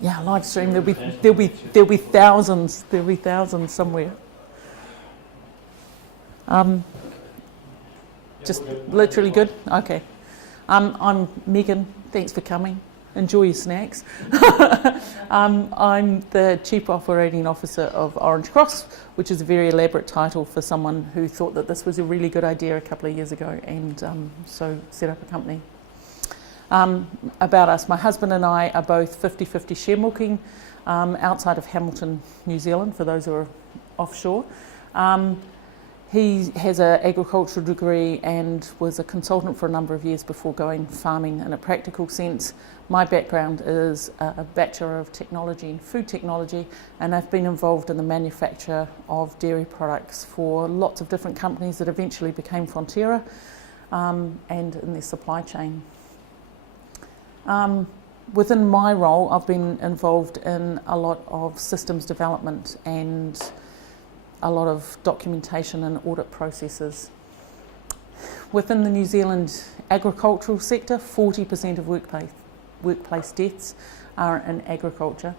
Yeah, live stream. There'll be thousands. There'll be thousands somewhere. Just literally good. Okay. I'm Megan. Thanks for coming. Enjoy your snacks. I'm the Chief Operating Officer of Orange Cross, which is a very elaborate title for someone who thought that this was a really good idea a couple of years ago, and so set up a company. About us, my husband and I are both 50-50 share milking outside of Hamilton, New Zealand, for those who are offshore. He has an agricultural degree and was a consultant for a number of years before going farming in a practical sense. My background is a Bachelor of Technology in Food Technology, and I've been involved in the manufacture of dairy products for lots of different companies that eventually became Fonterra, and in their supply chain. Within my role, I've been involved in a lot of systems development and a lot of documentation and audit processes. Within the New Zealand agricultural sector, 40% of workplace deaths are in agriculture,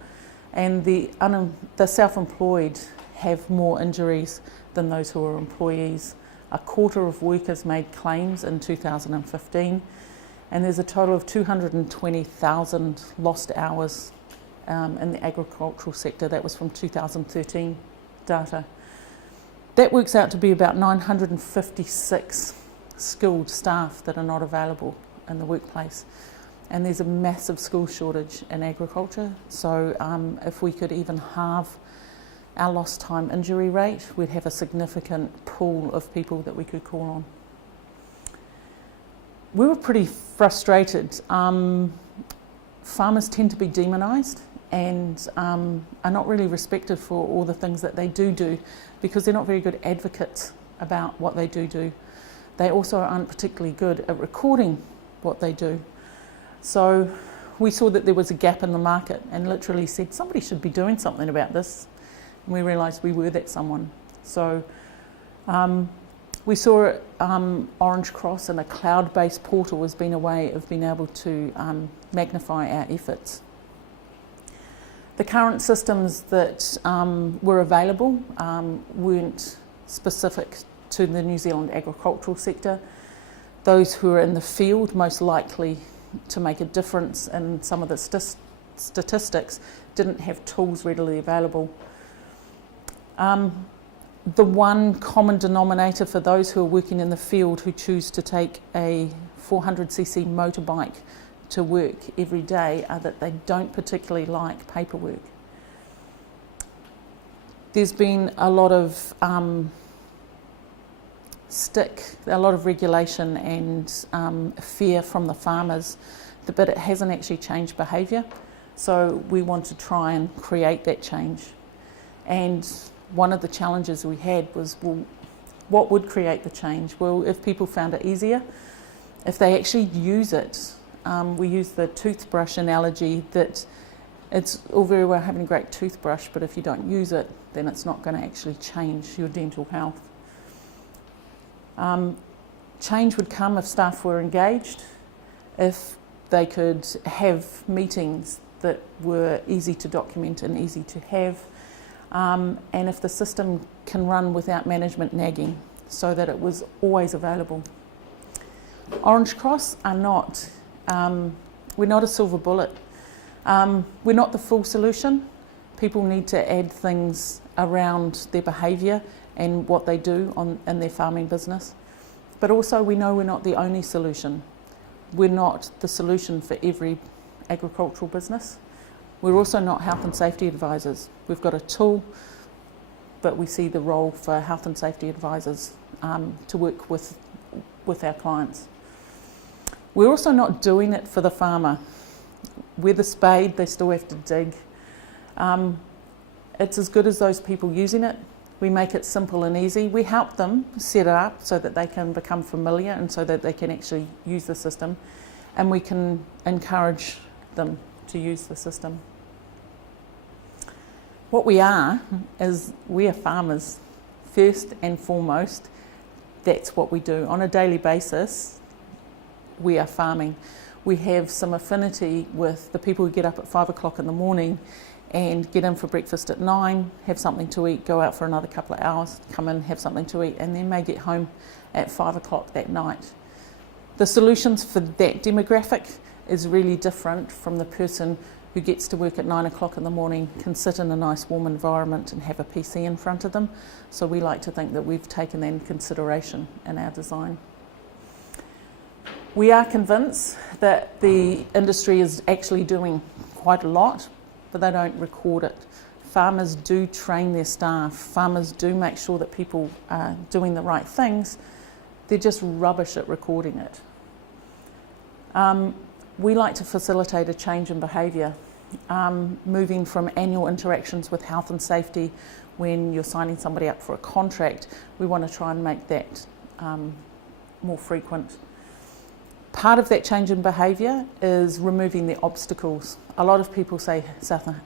and the self-employed have more injuries than those who are employees. A quarter of workers made claims in 2015, and there's a total of 220,000 lost hours in the agricultural sector. That was from 2013 data. That works out to be about 956 skilled staff that are not available in the workplace. And there's a massive skill shortage in agriculture. So if we could even halve our lost time injury rate, we'd have a significant pool of people that we could call on. We were pretty frustrated. Farmers tend to be demonised and are not really respected for all the things that they do because they're not very good advocates about what they do. They also aren't particularly good at recording what they do. So we saw that there was a gap in the market and literally said somebody should be doing something about this, and we realised we were that someone. So we saw Orange Cross and a cloud-based portal as being a way of being able to magnify our efforts. The current systems that were available weren't specific to the New Zealand agricultural sector. Those who are in the field most likely to make a difference in some of the statistics didn't have tools readily available. The one common denominator for those who are working in the field who choose to take a 400cc motorbike to work every day are that they don't particularly like paperwork. There's been a lot of a lot of regulation and fear from the farmers, but it hasn't actually changed behaviour. So we want to try and create that change. And one of the challenges we had was, well, what would create the change? Well, if people found it easier, if they actually use it. We use the toothbrush analogy that it's all very well having a great toothbrush, but if you don't use it, then it's not going to actually change your dental health. Change would come if staff were engaged, if they could have meetings that were easy to document and easy to have, and if the system can run without management nagging so that it was always available. Orange Cross are not, we're not a silver bullet. We're not the full solution. People need to add things around their behaviour and what they do in their farming business. But also we know we're not the only solution. We're not the solution for every agricultural business. We're also not health and safety advisors. We've got a tool, but we see the role for health and safety advisors to work with our clients. We're also not doing it for the farmer. With a spade, they still have to dig. It's as good as those people using it. We make it simple and easy. We help them set it up so that they can become familiar and so that they can actually use the system. And we can encourage them to use the system. What we are is we are farmers. First and foremost, that's what we do. On a daily basis, we are farming. we have some affinity with the people who get up at 5 o'clock in the morning and get in for breakfast at 9, have something to eat, go out for another couple of hours, come in, have something to eat, and then may get home at 5 o'clock that night. The solutions for that demographic is really different from the person who gets to work at 9 o'clock in the morning, can sit in a nice warm environment and have a PC in front of them. So we like to think that we've taken that into consideration in our design. We are convinced that the industry is actually doing quite a lot, but they don't record it. Farmers do train their staff, farmers do make sure that people are doing the right things, they're just rubbish at recording it. We like to facilitate a change in behaviour, moving from annual interactions with health and safety when you're signing somebody up for a contract. We want to try and make that more frequent. Part of that change in behaviour is removing the obstacles. A lot of people say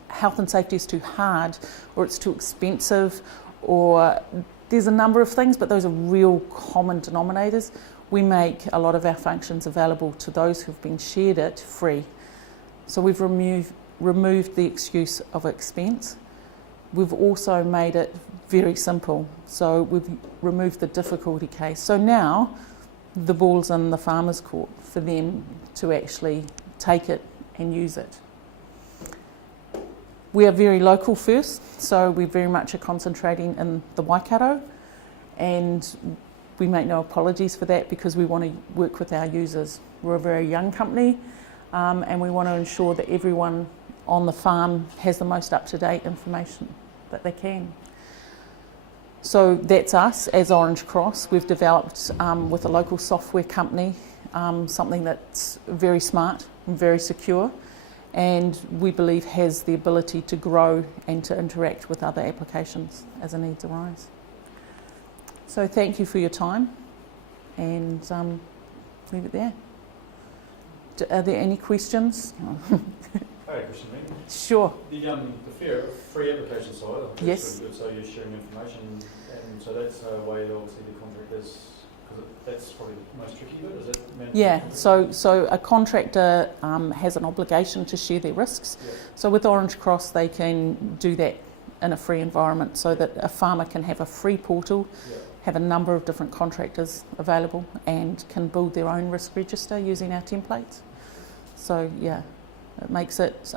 health and safety is too hard, or it's too expensive, or there's a number of things, but those are real common denominators. We make a lot of our functions available to those who've been shared it free. So we've removed the excuse of expense. We've also made it very simple. So we've removed the difficulty case. So now the ball's in the farmer's court for them to actually take it and use it. We are very local first, so we very much are concentrating in the Waikato, and we make no apologies for that because we want to work with our users. We're a very young company, and we want to ensure that everyone on the farm has the most up-to-date information that they can. So that's us as Orange Cross. We've developed with a local software company something that's very smart and very secure, and we believe has the ability to grow and to interact with other applications as the needs arise. So thank you for your time, and leave it there. Are there any questions? I had a question, mate. Sure. The free application side, I think yes. It's really good, so you're sharing information, and so that's a way that obviously the contractors, because that's probably the most tricky bit, is it? Yeah, so a contractor has an obligation to share their risks. Yeah. So with Orange Cross they can do that in a free environment, so that a farmer can have a free portal, Yeah. have a number of different contractors available, and can build their own risk register using our templates. So yeah, it makes it,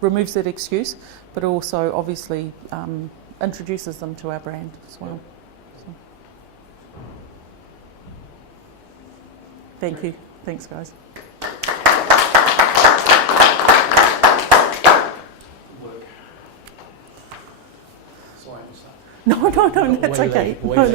removes that excuse, but also obviously introduces them to our brand as well. So. Thank you. Thanks, guys. Sorry, No, that's okay. No,